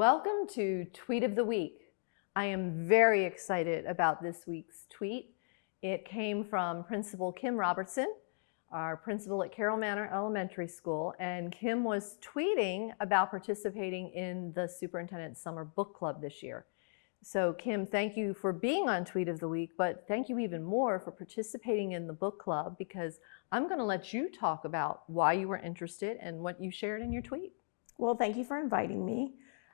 Welcome to Tweet of the Week. I am very excited about this week's tweet. It came from Principal Kim Robertson, our principal at Carroll Manor Elementary School, and Kim was tweeting about participating in the Superintendent's Summer Book Club this year. So Kim, thank you for being on Tweet of the Week, but thank you even more for participating in the book club, because I'm going to let you talk about why you were interested and what you shared in your tweet. Well, thank you for inviting me.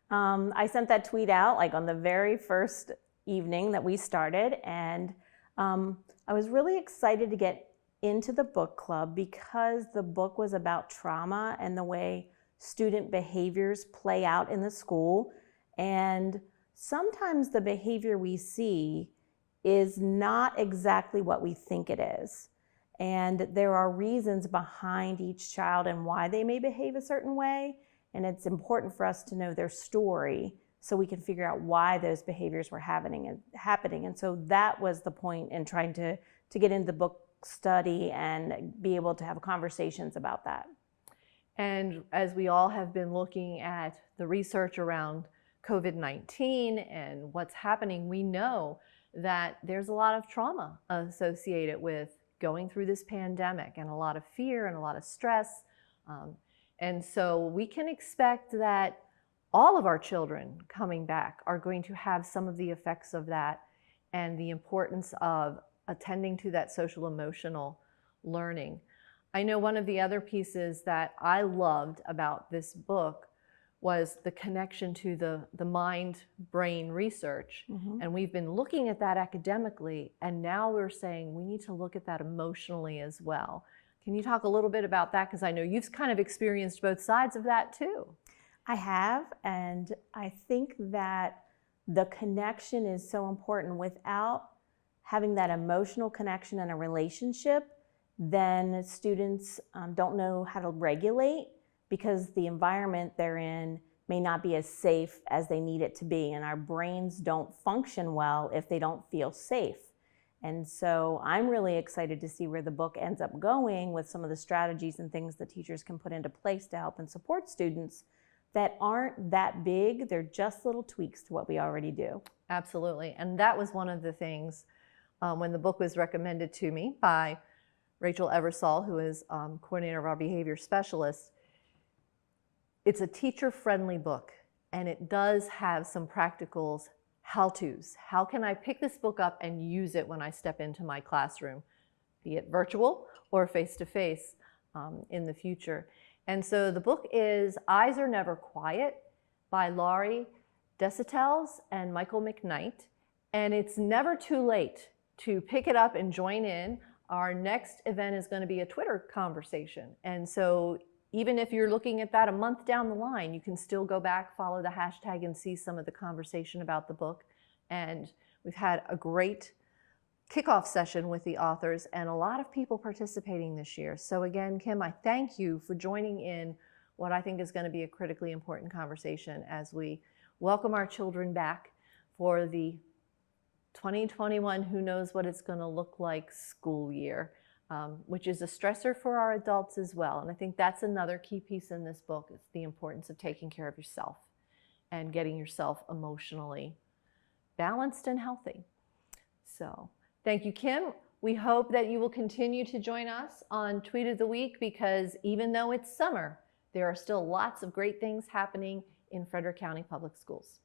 I sent that tweet out like on the very first evening that we started, and I was really excited to get into the book club because the book was about trauma and the way student behaviors play out in the school. And sometimes the behavior we see is not exactly what we think it is. And there are reasons behind each child and why they may behave a certain way. And it's important for us to know their story so we can figure out why those behaviors were happening. And so that was the point in trying to get into the book study and be able to have conversations about that. And as we all have been looking at the research around COVID-19 and what's happening, we know that there's a lot of trauma associated with going through this pandemic, and a lot of fear and a lot of stress. And so we can expect that all of our children coming back are going to have some of the effects of that, and the importance of attending to that social emotional learning. I know one of the other pieces that I loved about this book was the connection to the mind-brain research. Mm-hmm. And we've been looking at that academically, and now we're saying we need to look at that emotionally as well. Can you talk a little bit about that? Because I know you've kind of experienced both sides of that too. I have, and I think that the connection is so important. Without having that emotional connection in a relationship, then students don't know how to regulate, because the environment they're in may not be as safe as they need it to be, and our brains don't function well if they don't feel safe. And so I'm really excited to see where the book ends up going with some of the strategies and things that teachers can put into place to help and support students that aren't that big. They're just little tweaks to what we already do. Absolutely. And that was one of the things when the book was recommended to me by Rachel Eversole, who is coordinator of our behavior specialist. It's a teacher-friendly book, and it does have some practicals, how-tos. How can I pick this book up and use it when I step into my classroom, be it virtual or face-to-face in the future? And so the book is Eyes Are Never Quiet by Laurie Desautel and Michael McKnight. And it's never too late to pick it up and join in. Our next event is going to be a Twitter conversation. And so even if you're looking at that a month down the line, you can still go back, follow the hashtag, and see some of the conversation about the book. And we've had a great kickoff session with the authors and a lot of people participating this year. So again, Kim, I thank you for joining in what I think is going to be a critically important conversation as we welcome our children back for the 2021, who knows what it's going to look like, school year. Which is a stressor for our adults as well. And I think that's another key piece in this book, is the importance of taking care of yourself and getting yourself emotionally balanced and healthy. So thank you, Kim. We hope that you will continue to join us on Tweet of the Week, because even though it's summer, there are still lots of great things happening in Frederick County Public Schools.